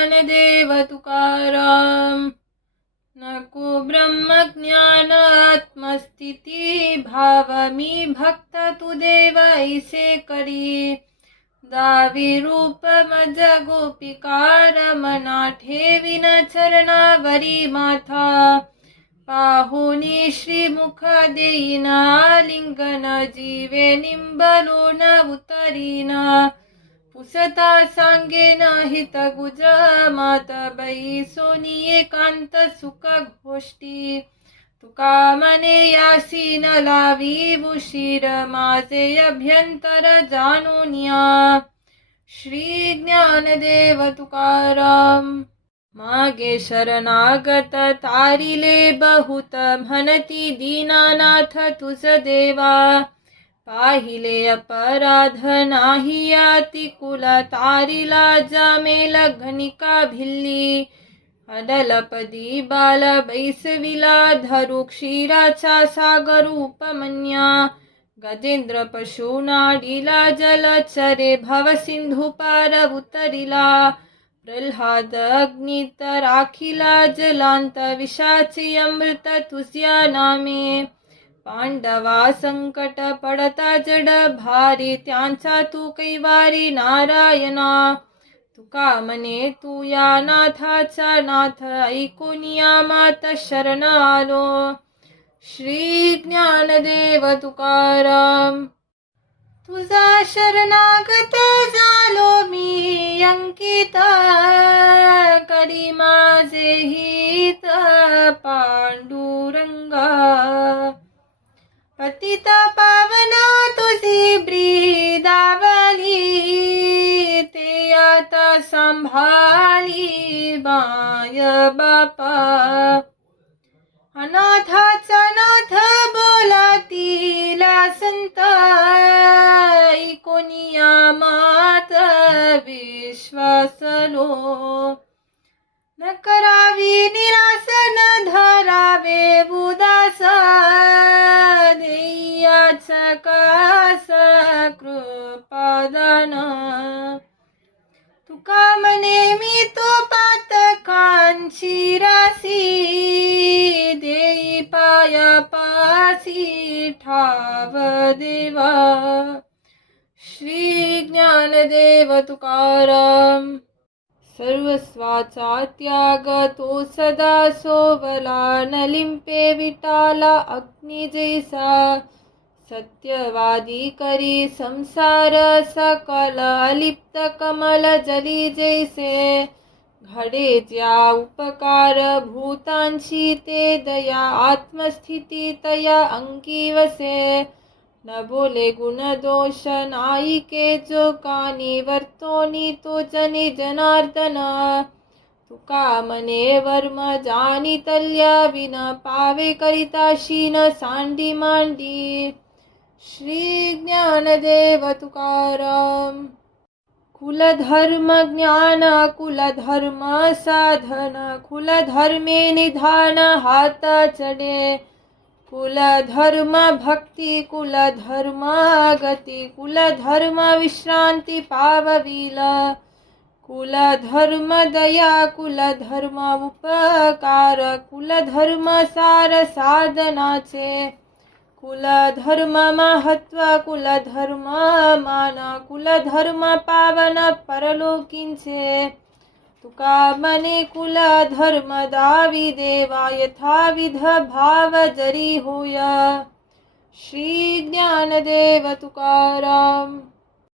ज्ञानदेव तुकाराम। नको ब्रह्मज्ञान आत्मस्थिती भाव मी भक्त तू देव ऐसे करी। दावी रूप मज गोपिकार मना ठेविन चरणावरी माथा। पाहुनी श्रीमुख देईन आलिंगन जीवे निंबलोन उतरीन। पुसता सांगेन हित गुज मात बाई सोनी एकांत सुख गोष्टी। तुका मने यासी न लावी उशीर माझे अभ्यंतर जाणूनिया। श्री ज्ञानदेव तुकाराम। मागे शरणागत तारिले बहुत म्हणती दीनानाथ तुझ देवा। पाहिले अपराध नाही अति कुल तारिला जामेल घनिका भिल्ली। अडलपदी बाल बैसविला धरू क्षीराचा सागर उपमन्या। गजेंद्र पशु नाडीला जलचरे भव सिंधू पार उतरिला। प्रल्हाद अग्नीत राखिला जलांत विषाचे अमृत तुझ्या नामे। पांडवा संकट पडता जड भारी त्यांचा तू कैवारी नारायणा। तुका मने तू या नाथाचा नाथ ऐकोनिया मात शरण आलो। श्री ज्ञानदेव तुकाराम। तुझा शरणागत झालो मी अंकित करी माझे हित पांडुरंगा। पतित पावना तुझी ब्रीदावली ते आता सांभाळी बाय बापा। अनाथाचा नाथ बोलातीला संत ऐकोनिया मात विश्वासलो। न करावी निराश न धरावे उदास देयाच कास कृपादान। तुका मने मी तो पातकांची राशी देई पाया पासी ठाव देवा। श्री ज्ञानदेव तुकाराम। सर्वस्वाचा त्याग तो सदा सोवला न लिंपे विटाला अग्नी जैसा। सत्यवादी करी संसार सकल अलिप्त कमल जली जैसे। घडे ज्या उपकार भूतांची ते दया आत्मस्थिती तया अंगी वसे। न बोले गुण दोष नाईके जो कानी वर्तोनी तो जनी जनार्दन। तुका मने वर्म जानी तल्या विन पावे करिता शीन सांडी मांडी। श्री ज्ञानदेव तुकाराम। कुलधर्म ज्ञान कुलधर्म साधन कुलधर्मे निधान हात चढे। कुलधर्म भक्ती कुलधर्म गती कुलधर्म विश्रांती पावविल। कुलधर्म दया कुलधर्म उपकार कुलधर्म सार साधनाचे। कुलधर्म महत्व कुलधर्म मान कुलधर्म पावन परलोकींचे। तुका मने कुलधर्म दावी देवा यथाविध भाव जरी होय। श्री ज्ञानदेव तुकाराम।